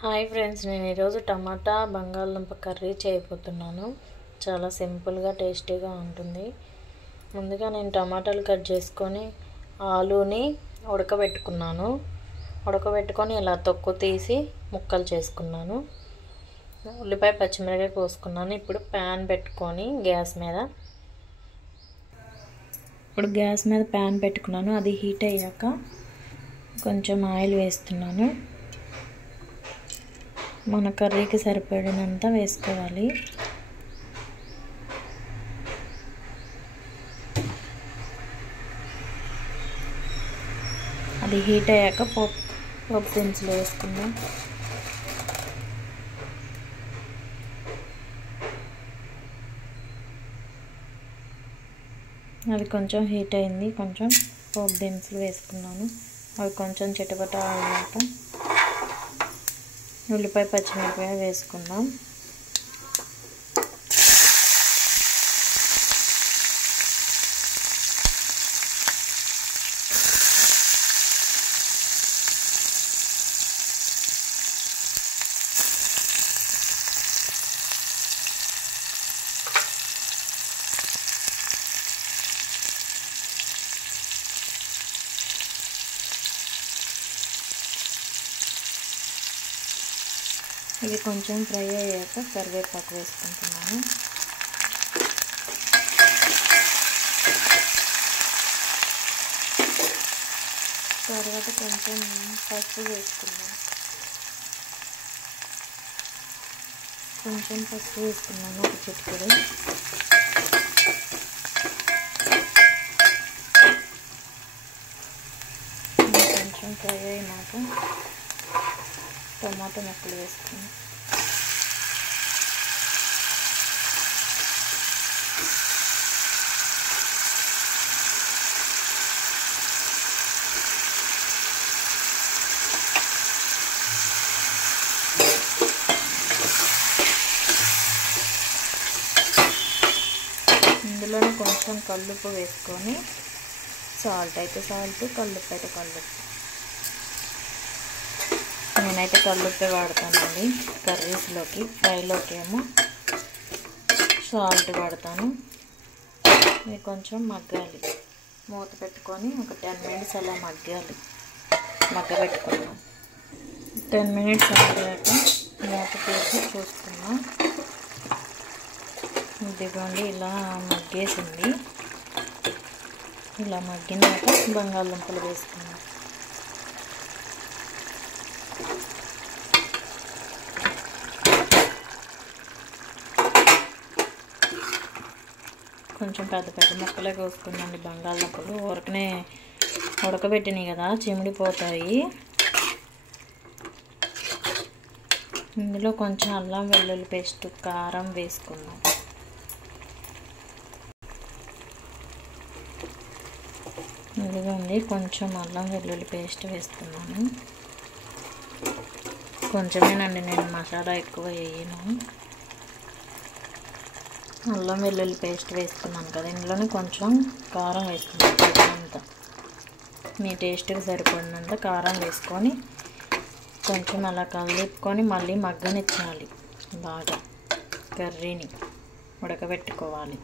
Hi friends, నేను ఈరోజు టమాటా బంగాళదుంప కర్రీ చేయబోతున్నాను. చాలా సింపుల్గా టేస్టీగా ఉంటుంది. ముందుగా నేను టమాటాలు కట్ చేసుకొని ఆలూని ఉడకబెట్టుకొని ఇలా తొక్కు తీసి ముక్కలు చేసుకున్నాను. ఉల్లిపాయ పచ్చిమిరపకాయ కోసుకున్నాను. ఇప్పుడు ప్యాన్ పెట్టుకొని గ్యాస్ మీద ప్యాన్ పెట్టుకున్నాను. అది హీట్ అయ్యాక కొంచెం ఆయిల్ వేస్తున్నాను. మన కర్రీకి సరిపడినంత వేసుకోవాలి. అది హీట్ అయ్యాక పోపు దినుసులు వేసుకుందాం. అది కొంచెం హీట్ అయింది. కొంచెం పోపు దినుసులు వేసుకున్నాను. అవి కొంచెం చిటపట అయ్యాక ఉల్లిపాయ పచ్చిమిరపకాయ వేసుకుందాం. ఇది కొంచెం ఫ్రై అయ్యాక కరివేపాకు వేసుకుంటున్నాను. తర్వాత కొంచెం పసుపు వేసుకున్నాను. ఒక చిటికెడు. కొంచెం ఫ్రై అయినాక టమాటా ముక్కలు వేసుకున్నాం. ఇందులోనే కొంచెం కల్లుప్పు వేసుకొని, సాల్ట్ అయితే సాల్ట్, కల్లుప్పు అయితే కల్లుప్పు. నేనైతే కల్లుప్పే వాడతానండి కర్రీస్లోకి. ఫ్రైలోకి ఏమో సాల్ట్ వాడతాను. ఇది కొంచెం మగ్గాలి. మూత పెట్టుకొని ఒక 10 మినిట్స్ అలా మగ్గబెట్టుకున్నాం. 10 మినిట్స్ అయ్యాక మూత తీసి చూసుకున్నాం. ఇదిగోండి ఇలా మగ్గేసింది. ఇలా మగ్గినాక బంగాళదుంపలు వేసుకున్నాం. కొంచెం పెద్ద ముక్కలే కోసుకున్నాండి బంగాళదుంపలు. ఊరకనే ఉడకబెట్టినాయి కదా, చిమిడిపోతాయి. ఇందులో కొంచెం అల్లం వెల్లుల్లి పేస్ట్, కారం వేసుకున్నాం. ఇదిగోండి కొంచెం అల్లం వెల్లుల్లి పేస్ట్ వేస్తున్నాను. కొంచెమేనండి, నేను మసాలా ఎక్కువ వేయను. అల్లం వెల్లుల్లి పేస్ట్ వేసుకున్నాను కదా, ఇందులోనే కొంచెం కారం వేసుకున్నాను. అంతా మీ టేస్ట్కి సరిపడినంత కారం వేసుకొని కొంచెం అలా కలుపుకొని మళ్ళీ మగ్గనిచ్చాలి. బాగా కర్రీని ఉడకబెట్టుకోవాలి.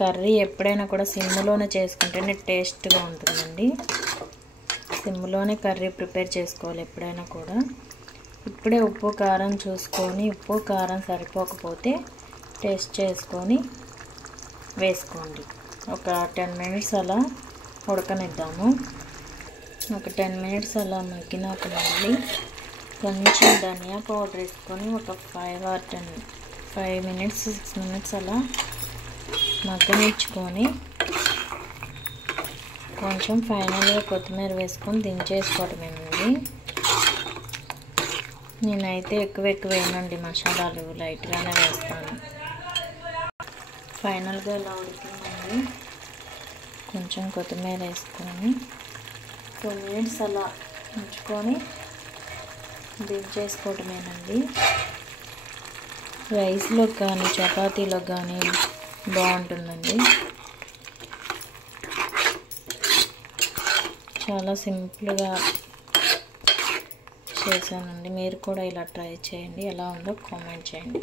కర్రీ ఎప్పుడైనా కూడా సిమ్లోనే చేసుకుంటేనే టేస్ట్గా ఉంటుందండి. సిమ్లోనే కర్రీ ప్రిపేర్ చేసుకోవాలి ఎప్పుడైనా కూడా. ఇప్పుడే ఉప్పు కారం చూసుకొని, ఉప్పు కారం సరిపోకపోతే టేస్ట్ చేసుకొని వేసుకోండి. ఒక 10 మినిట్స్ అలా ఉడకనిద్దాము. ఒక 10 మినిట్స్ అలా మగ్గినాక మళ్ళీ కొంచెం ధనియా పౌడర్ వేసుకొని ఒక 5 మినిట్స్ 6 మినిట్స్ అలా మగ్గనిచ్చుకొని కొంచెం ఫైనల్గా కొత్తిమీర వేసుకొని దించేసుకోవడమేనండి. నేనైతే ఎక్కువ వేయనండి, మసాలాలు లైట్గానే వేస్తాను. ఫైనల్గా ఇలా ఉడికిందండి. కొంచెం కొత్తిమీర వేసుకొని 2 మినిట్స్ అలా ఉంచుకొని దించేసుకోవడమేనండి. రైస్లో కానీ చపాతీలో కానీ బాగుంటుందండి. చాలా సింపుల్గా చేశానండి. మీరు కూడా ఇలా ట్రై చేయండి, ఎలా ఉందో కామెంట్ చేయండి.